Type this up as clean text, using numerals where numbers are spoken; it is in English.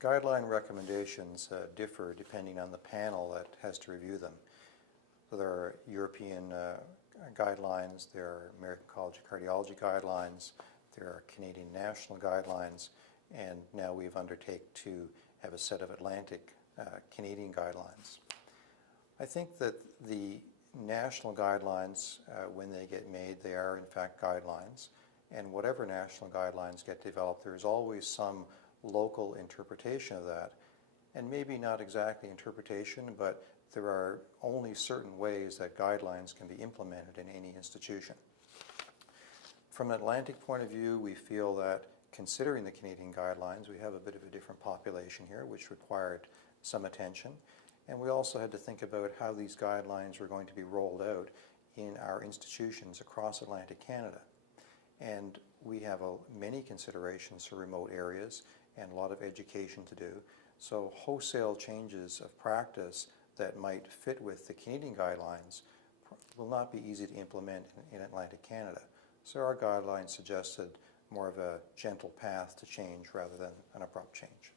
Guideline recommendations differ depending on the panel that has to review them. So there are European guidelines, there are American College of Cardiology guidelines, there are Canadian national guidelines, and now we've undertaken to have a set of Atlantic Canadian guidelines. I think that the national guidelines, when they get made, they are in fact guidelines, and whatever national guidelines get developed, there's always some local interpretation of that, and maybe not exactly interpretation, but there are only certain ways that guidelines can be implemented in any institution. From an Atlantic point of view, we feel that considering the Canadian guidelines, we have a bit of a different population here, which required some attention, and we also had to think about how these guidelines were going to be rolled out in our institutions across Atlantic Canada. And we have many considerations for remote areas and a lot of education to do. So wholesale changes of practice that might fit with the Canadian guidelines will not be easy to implement in Atlantic Canada. So our guidelines suggested more of a gentle path to change rather than an abrupt change.